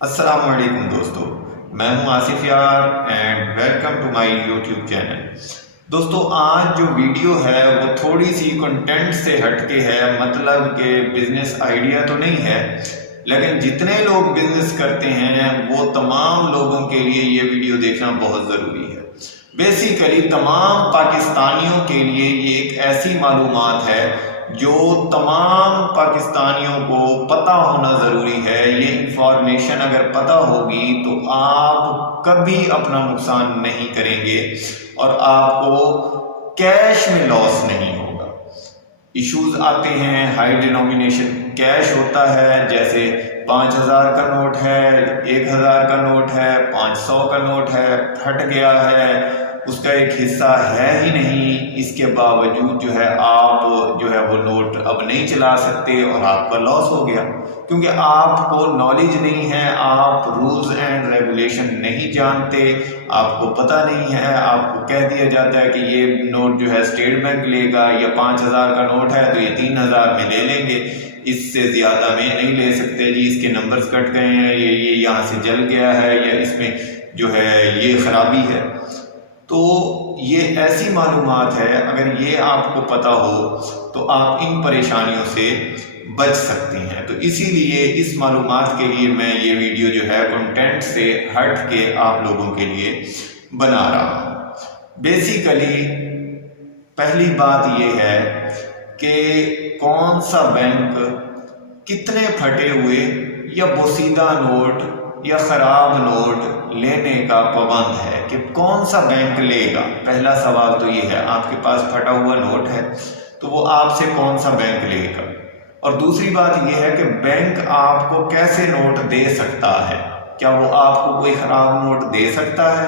السلام علیکم دوستو، میں ہوں آصف یار and welcome to my YouTube channel. دوستو آج جو ویڈیو ہے وہ تھوڑی سی کنٹینٹ سے ہٹ کے ہے، مطلب کہ بزنس آئیڈیا تو نہیں ہے، لیکن جتنے لوگ بزنس کرتے ہیں وہ تمام لوگوں کے لیے یہ ویڈیو دیکھنا بہت ضروری ہے۔ بیسیکلی تمام پاکستانیوں کے لیے یہ ایک ایسی معلومات ہے جو تمام پاکستانیوں کو پتہ ہونا ضروری ہے۔ یہ انفارمیشن اگر پتہ ہوگی تو آپ کبھی اپنا نقصان نہیں کریں گے اور آپ کو کیش میں لاس نہیں ہوگا۔ ایشوز آتے ہیں، ہائی ڈینومینیشن کیش ہوتا ہے، جیسے 5000 کا نوٹ ہے، 1000 کا نوٹ ہے، 500 کا نوٹ ہے، پھٹ گیا ہے، اس کا ایک حصہ ہے ہی نہیں، اس کے باوجود جو ہے آپ جو ہے وہ نوٹ اب نہیں چلا سکتے اور آپ کا لاس ہو گیا، کیونکہ آپ کو نالج نہیں ہے، آپ رولز اینڈ ریگولیشن نہیں جانتے، آپ کو پتہ نہیں ہے، آپ کو کہہ دیا جاتا ہے کہ یہ نوٹ جو ہے اسٹیٹ بینک لے گا، یا 5000 کا نوٹ ہے تو یہ 3000 میں لے لیں گے، اس سے زیادہ میں نہیں لے سکتے جی، اس کے نمبرز کٹ گئے ہیں، یہ یہاں سے جل گیا ہے، یا اس میں جو ہے یہ خرابی ہے۔ تو یہ ایسی معلومات ہے، اگر یہ آپ کو پتہ ہو تو آپ ان پریشانیوں سے بچ سکتے ہیں۔ تو اسی لیے اس معلومات کے لیے میں یہ ویڈیو جو ہے کنٹینٹ سے ہٹ کے آپ لوگوں کے لیے بنا رہا ہوں۔ بیسیکلی پہلی بات یہ ہے کہ کون سا بینک کتنے پھٹے ہوئے یا بوسیدہ نوٹ یا خراب نوٹ لینے کا پابند ہے، کہ کون سا بینک لے گا۔ پہلا سوال تو یہ ہے، آپ کے پاس پھٹا ہوا نوٹ ہے تو وہ آپ سے کون سا بینک لے گا، اور دوسری بات یہ ہے کہ بینک آپ کو کیسے نوٹ دے سکتا ہے، کیا وہ آپ کو کوئی خراب نوٹ دے سکتا ہے،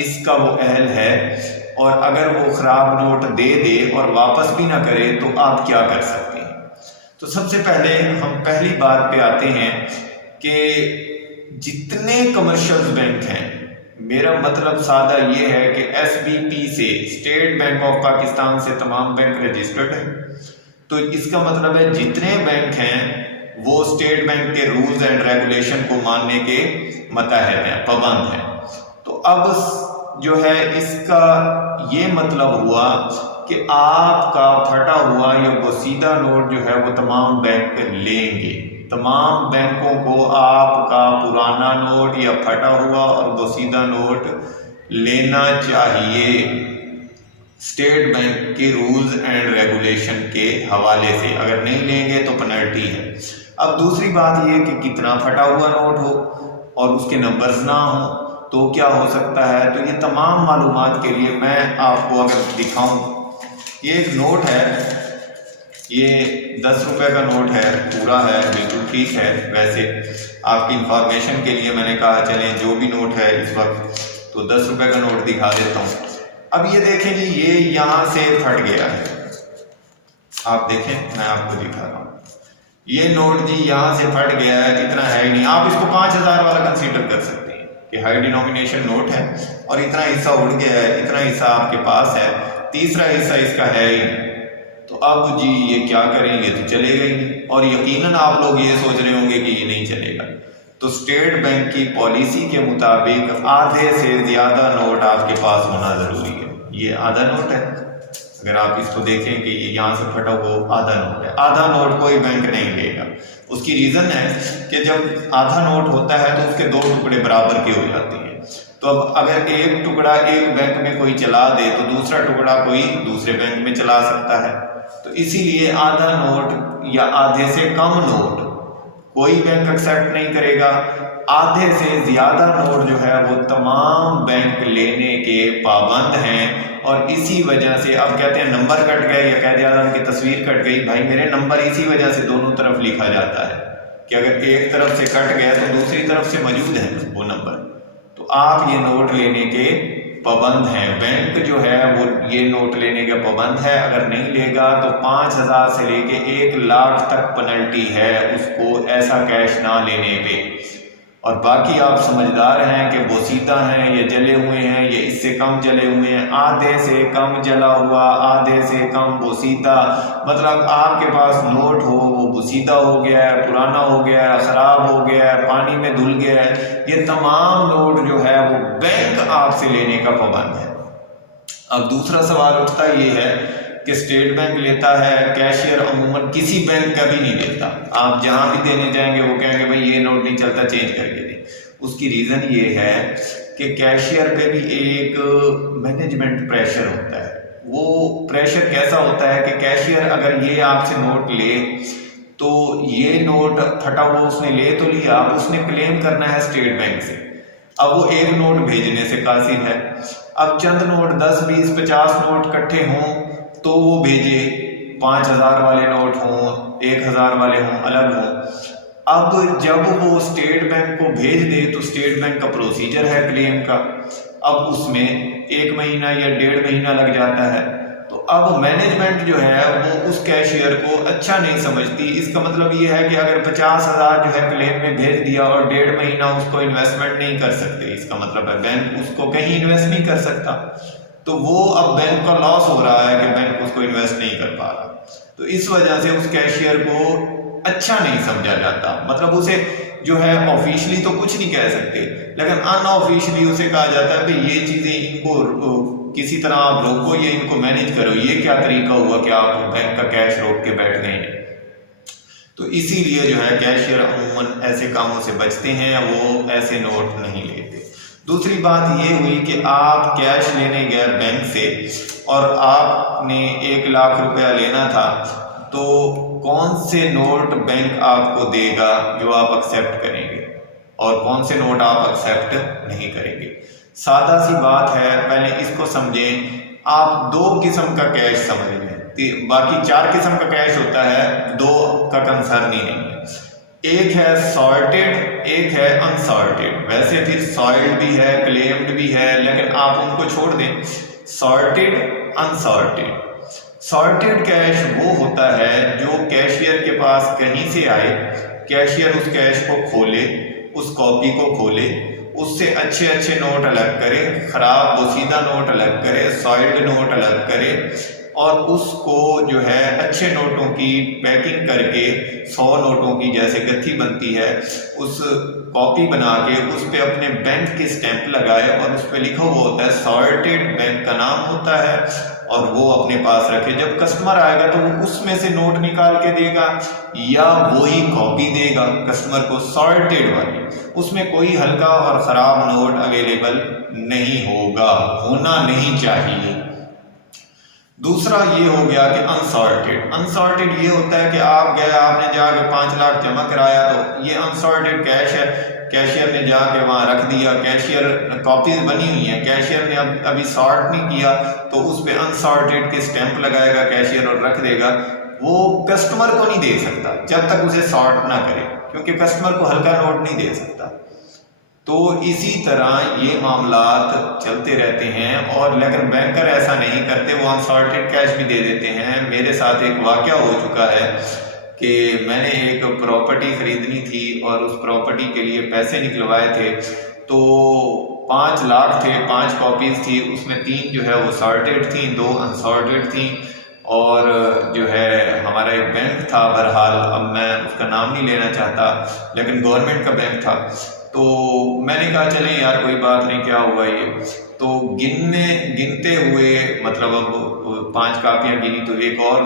اس کا وہ اہل ہے، اور اگر وہ خراب نوٹ دے دے اور واپس بھی نہ کرے تو آپ کیا کر سکتے ہیں۔ تو سب سے پہلے ہم پہلی بات پہ آتے ہیں کہ جتنے کمرشل بینک ہیں، میرا مطلب سادہ یہ ہے کہ ایس بی پی سے، اسٹیٹ بینک آف پاکستان سے تمام بینک رجسٹرڈ ہیں، تو اس کا مطلب ہے جتنے بینک ہیں وہ اسٹیٹ بینک کے رولز اینڈ ریگولیشن کو ماننے کے متحد ہیں، پابند ہیں۔ تو اب جو ہے اس کا یہ مطلب ہوا کہ آپ کا پھٹا ہوا یا بوسیدہ نوٹ جو ہے وہ تمام بینک لیں گے۔ تمام بینکوں کو آپ کا پرانا نوٹ یا پھٹا ہوا اور بوسیدہ نوٹ لینا چاہیے اسٹیٹ بینک کے رولز اینڈ ریگولیشن کے حوالے سے، اگر نہیں لیں گے تو پنلٹی ہے۔ اب دوسری بات یہ کہ کتنا پھٹا ہوا نوٹ ہو اور اس کے نمبرز نہ ہوں تو کیا ہو سکتا ہے۔ تو یہ تمام معلومات کے لیے میں آپ کو اگر دکھاؤں، یہ ایک نوٹ ہے، یہ 10 روپے کا نوٹ ہے، پورا ہے، بالکل ٹھیک ہے۔ ویسے آپ کی انفارمیشن کے لیے میں نے کہا چلیں جو بھی نوٹ ہے اس وقت تو 10 روپے کا نوٹ دکھا دیتا ہوں۔ اب یہ دیکھیں جی، یہ یہاں سے پھٹ گیا ہے، آپ دیکھیں، میں آپ کو دکھا رہا ہوں، یہ نوٹ جی یہاں سے پھٹ گیا ہے، اتنا ہے ہی نہیں، آپ اس کو 5000 والا کنسیڈر کر سکتے ہیں کہ ہائی ڈینومینیشن نوٹ ہے اور اتنا حصہ اڑ گیا ہے، اتنا حصہ آپ کے پاس ہے، تیسرا حصہ اس کا ہے ہی نہیں۔ تو اب جی یہ کیا کریں گے، تو چلے گا ہی نہیں، اور یقیناً آپ لوگ یہ سوچ رہے ہوں گے کہ یہ نہیں چلے گا۔ تو اسٹیٹ بینک کی پالیسی کے مطابق آدھے سے زیادہ نوٹ آپ کے پاس ہونا ضروری ہے۔ یہ آدھا نوٹ ہے، اگر آپ اس کو دیکھیں کہ یہ یہاں سے پھٹا ہوا آدھا نوٹ ہے، آدھا نوٹ کوئی بینک نہیں لے گا۔ اس کی ریزن ہے کہ جب آدھا نوٹ ہوتا ہے تو اس کے 2 ٹکڑے برابر کے ہو جاتے ہیں، تو اب اگر ایک ٹکڑا ایک بینک میں کوئی چلا دے تو دوسرا ٹکڑا کوئی دوسرے بینک میں چلا سکتا ہے، تو اسی لیے آدھا نوٹ یا آدھے سے کم نوٹ کوئی بینک ایکسیپٹ نہیں کرے گا۔ آدھے سے زیادہ نوٹ جو ہے وہ تمام بینک لینے کے پابند ہیں، اور اسی وجہ سے اب کہتے ہیں نمبر کٹ گئے یا قائد اعظم کی تصویر کٹ گئی، بھائی میرے نمبر اسی وجہ سے دونوں طرف لکھا جاتا ہے کہ اگر ایک طرف سے کٹ گیا تو دوسری طرف سے موجود ہے وہ نمبر، تو آپ یہ نوٹ لینے کے پابند ہیں۔ بینک جو ہے وہ یہ نوٹ لینے کا پابند ہے، اگر نہیں لے گا تو 5000 سے لے کے 1 لاکھ تک پنلٹی ہے اس کو ایسا کیش نہ لینے پہ۔ اور باقی آپ سمجھدار ہیں کہ بوسیدہ ہیں، یہ جلے ہوئے ہیں، یہ اس سے کم جلے ہوئے ہیں، آدھے سے کم جلا ہوا، آدھے سے کم بوسیدہ، مطلب آپ کے پاس نوٹ ہو وہ بوسیدہ ہو گیا ہے، پرانا ہو گیا ہے، خراب ہو گیا ہے، پانی میں دھل گیا ہے، یہ تمام نوٹ جو ہے وہ بینک آپ سے لینے کا پابند ہے۔ اب دوسرا سوال اٹھتا یہ ہے کہ اسٹیٹ بینک لیتا ہے، کیشیئر عموماً کسی بینک کا بھی نہیں لیتا، آپ جہاں بھی دینے جائیں گے وہ کہیں گے بھائی یہ نوٹ نہیں چلتا، چینج کر کے دیں۔ اس کی ریزن یہ ہے کہ کیشیئر پہ بھی ایک مینجمنٹ پریشر ہوتا ہے۔ وہ پریشر کیسا ہوتا ہے کہ کیشیئر اگر یہ آپ سے نوٹ لے تو یہ نوٹ پھٹا ہوا اس نے لے تو لیا، اب اس نے کلیم کرنا ہے اسٹیٹ بینک سے، اب وہ ایک نوٹ بھیجنے سے قاصر ہے، اب چند نوٹ 10 20 50 نوٹ کٹھے ہوں تو وہ بھیجے، 5000 والے نوٹ ہوں، 1000 والے ہوں، الگ ہوں۔ اب جب وہ اسٹیٹ بینک کو بھیج دے تو اسٹیٹ بینک کا پروسیجر ہے کلیم کا، اب اس میں 1 مہینہ یا 1.5 مہینہ لگ جاتا ہے، تو اب مینجمنٹ جو ہے وہ اس کیشیئر کو اچھا نہیں سمجھتی۔ اس کا مطلب یہ ہے کہ اگر 50,000 جو ہے کلیم میں بھیج دیا اور 1.5 مہینہ اس کو انویسٹمنٹ نہیں کر سکتے، اس کا مطلب ہے بینک اس کو کہیں انویسٹ نہیں کر سکتا، تو وہ اب بینک کا لاس ہو رہا ہے کہ بینک اس کو انویسٹ نہیں کر پا رہا، تو اس وجہ سے اس کیشیئر کو اچھا نہیں سمجھا جاتا۔ مطلب اسے جو ہے آفیشلی تو کچھ نہیں کہہ سکتے، لیکن ان آفیشلی اسے کہا جاتا ہے کہ یہ چیزیں ان کو کسی طرح آپ روکو، یہ ان کو مینیج کرو، یہ کیا طریقہ ہوا کہ آپ بینک کا کیش روک کے بیٹھ گئے ہیں۔ تو اسی لیے جو ہے کیشیئر عموماً ایسے کاموں سے بچتے ہیں، وہ ایسے نوٹ نہیں لیتے۔ دوسری بات یہ ہوئی کہ آپ کیش لینے گئے بینک سے اور آپ نے 1 لاکھ روپیہ لینا تھا، تو کون سے نوٹ بینک آپ کو دے گا جو آپ ایکسیپٹ کریں گے اور کون سے نوٹ آپ ایکسیپٹ نہیں کریں گے؟ سادہ سی بات ہے، پہلے اس کو سمجھیں۔ آپ 2 قسم کا کیش سمجھ لیں، باقی 4 قسم کا کیش ہوتا ہے، 2 کا کنسرن ہی نہیں ہے۔ ایک ہے سارٹیڈ، ایک ہے انسارٹیڈ۔ ویسے پھر سوائلڈ بھی ہے، کلیمڈ بھی ہے، لیکن آپ ان کو چھوڑ دیں، سارٹیڈ، انسارٹیڈ۔ سارٹیڈ کیش وہ ہوتا ہے جو کیشیئر کے پاس کہیں سے آئے، کیشیئر اس کیش کو کھولے، اس کاپی کو کھولے، اس سے اچھے اچھے نوٹ الگ کرے، خراب بوسیدہ نوٹ الگ کرے، سوائلڈ نوٹ الگ کرے، اور اس کو جو ہے اچھے نوٹوں کی پیکنگ کر کے 100 نوٹوں کی جیسے گتھی بنتی ہے، اس کاپی بنا کے اس پہ اپنے بینک کے سٹیمپ لگائے اور اس پہ لکھا ہوا ہوتا ہے سارٹیڈ، بینک کا نام ہوتا ہے، اور وہ اپنے پاس رکھے۔ جب کسٹمر آئے گا تو وہ اس میں سے نوٹ نکال کے دے گا یا وہی کاپی دے گا کسٹمر کو سارٹیڈ والی، اس میں کوئی ہلکا اور خراب نوٹ اویلیبل نہیں ہوگا، ہونا نہیں چاہیے۔ دوسرا یہ ہو گیا کہ انسارٹیڈ۔ انسارٹیڈ یہ ہوتا ہے کہ آپ گئے، آپ نے جا کے 5 لاکھ جمع کرایا، تو یہ انسارٹیڈ کیش ہے، کیشیئر نے جا کے وہاں رکھ دیا، کیشیئر کاپیز بنی ہوئی ہیں، کیشیئر نے ابھی سارٹ نہیں کیا تو اس پہ انسارٹیڈ کے سٹیمپ لگائے گا کیشیئر اور رکھ دے گا، وہ کسٹمر کو نہیں دے سکتا جب تک اسے سارٹ نہ کرے، کیونکہ کسٹمر کو ہلکا نوٹ نہیں دے سکتا۔ تو اسی طرح یہ معاملات چلتے رہتے ہیں، اور لیکن بینکر ایسا نہیں کرتے، وہ انسارٹیڈ کیش بھی دے دیتے ہیں۔ میرے ساتھ ایک واقعہ ہو چکا ہے کہ میں نے ایک پراپرٹی خریدنی تھی اور اس پراپرٹی کے لیے پیسے نکلوائے تھے، تو 5 لاکھ تھے، 5 کاپیز تھی، اس میں 3 جو ہے وہ سارٹیڈ تھیں، 2 انسارٹیڈ تھیں، اور جو ہے ہمارا ایک بینک تھا، بہرحال اب میں اس کا نام نہیں لینا چاہتا، لیکن گورنمنٹ کا بینک تھا، تو میں نے کہا چلیں یار کوئی بات نہیں، کیا ہوا یہ، تو گنتے ہوئے مطلب اب 5 کاپیاں گنی، تو ایک اور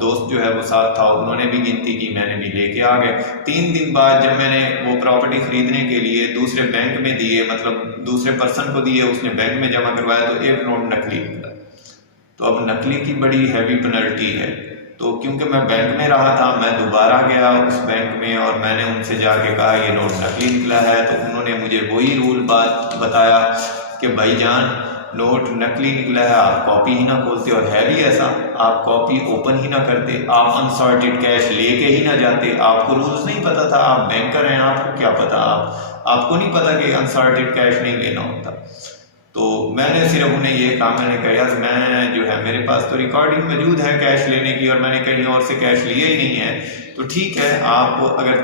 دوست جو ہے وہ ساتھ تھا، انہوں نے بھی گنتی کی، میں نے بھی لے کے آ گئے۔ 3 دن بعد جب میں نے وہ پراپرٹی خریدنے کے لیے دوسرے بینک میں دیے، مطلب دوسرے پرسن کو دیے، اس نے بینک میں جمع کروایا، تو ایک نوٹ نقلی نکلا۔ تو اب نقلی کی بڑی ہیوی پینلٹی ہے، تو کیونکہ میں بینک میں رہا تھا، میں دوبارہ گیا اس بینک میں اور میں نے ان سے جا کے کہا یہ نوٹ نقلی نکلا ہے، تو انہوں نے مجھے وہی رول بات بتایا کہ بھائی جان نوٹ نقلی نکلا ہے، آپ کاپی ہی نہ کھولتے، اور ہے بھی ایسا، آپ کاپی اوپن ہی نہ کرتے، آپ انسارٹیڈ کیش لے کے ہی نہ جاتے، آپ کو رولز نہیں پتا تھا، آپ بینکر ہیں، آپ کو کیا پتا، آپ کو نہیں پتا کہ انسارٹیڈ کیش نہیں لینا ہوتا۔ تو میں نے صرف انہیں یہ کہا، میں نے کہا یار میں جو ہے میرے پاس تو ریکارڈنگ موجود ہے کیش لینے کی، اور میں نے کہیں اور سے کیش لیا ہی نہیں ہے، تو ٹھیک ہے آپ اگر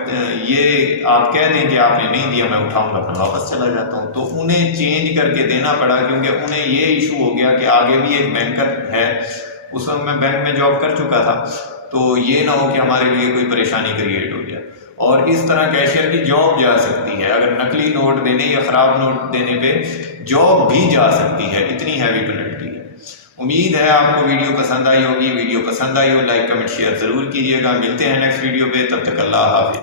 یہ آپ کہہ دیں کہ آپ نے نہیں دیا میں اٹھاؤں گا اپنا واپس چلا جاتا ہوں۔ تو انہیں چینج کر کے دینا پڑا، کیونکہ انہیں یہ ایشو ہو گیا کہ آگے بھی ایک بینکر ہے، اس وقت میں بینک میں جاب کر چکا تھا، تو یہ نہ ہو کہ ہمارے لیے کوئی پریشانی کریٹ ہو جائے۔ اور اس طرح کیشیئر کی جاب جا سکتی ہے، اگر نقلی نوٹ دینے یا خراب نوٹ دینے پہ جاب بھی جا سکتی ہے، اتنی ہیوی پینلٹی ہے۔ امید ہے آپ کو ویڈیو پسند آئی ہوگی، ویڈیو پسند آئی ہو لائک کمنٹ شیئر ضرور کیجیے گا۔ ملتے ہیں نیکسٹ ویڈیو پہ، تب تک اللہ حافظ۔